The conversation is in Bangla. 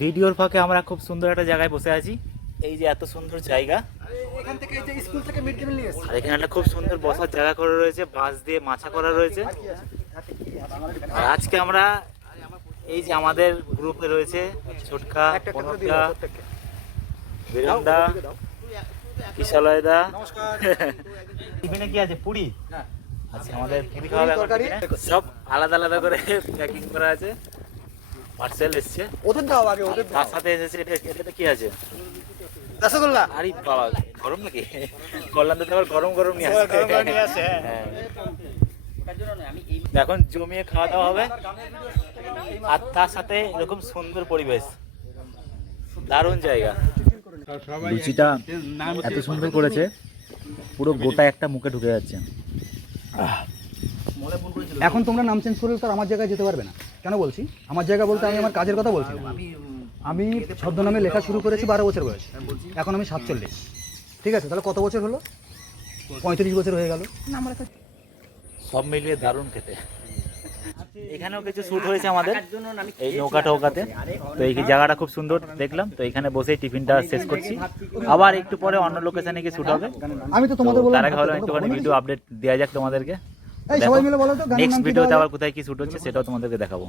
ভিডিওর ফাঁকে আমরা খুব সুন্দর একটা জায়গায় বসে আছি। এই যে এত সুন্দর জায়গা, এখান থেকে এই যে স্কুল থেকে মিড ডে মিল নিয়ে এসেছে। আর এখানে একটা খুব সুন্দর বসার জায়গা করা রয়েছে, বাঁশ দিয়ে মাচা করা রয়েছে। আর আজকে আমরা এই যে আমাদের গ্রুপে রয়েছে ছোটকা, পনকা, বীরেন্দা, কিশালয়দা। টিফিনে কি আছে? পুরি। আচ্ছা, আমাদের পুরি খাওয়া তরকারি সব আলাদা আলাদা করে প্যাকিং করা আছে, পার্সেল এসছে। ওদের দাও আগে, ওদের তার সাথে এসেছে এটা কি আছে? রসগোল্লা। আরে বাবা, গরম নাকি? কল্যাণ তো আবার গরম গরম নিয়ে আসে। হ্যাঁ। এখন জমিয়ে খাওয়া দাওয়া হবে, আর তার সাথে এরকম সুন্দর পরিবেশ, দারুণ জায়গা। লুচিটা এত সুন্দর করেছে, পুরো গোটা একটা মুখে ঢুকে যাচ্ছে। এখন তোমরা নাম চেঞ্জ করলে তো আমার জায়গায় যেতে পারবে না। কেন বলছি আমার জায়গা বলতে? আমি আমার কাজের কথা বলছি। আমি ছদ্মনামে লেখা শুরু করেছি 12 বছর বয়স, এখন আমি 47। ঠিক আছে, তাহলে কত বছর হলো? 35 বছর হয়ে গেল। সব মিলিয়ে দারুণ খেতে। এখানেও কিছু শুট হয়েছে আমাদের এই নৌকা টৌকাতে। তো এই জায়গাটা খুব সুন্দর দেখলাম, তো এখানে বসেই টিফিনটা শেষ করছি। আবার একটু পরে অন্য লোকেশনে গিয়ে শুট হবে। আমি তো তোমাদের বললাম তার আগে হলো একটুখানি ভিডিও আপডেট দেওয়া যাক তোমাদেরকে। এই সবাই মিলে বলো তো গানের নেক্সট নাম কি ভিডিওতে দেওয়া আবার কোথায় কি শুট হচ্ছে সেটাও তোমাদেরকে দেখাবো।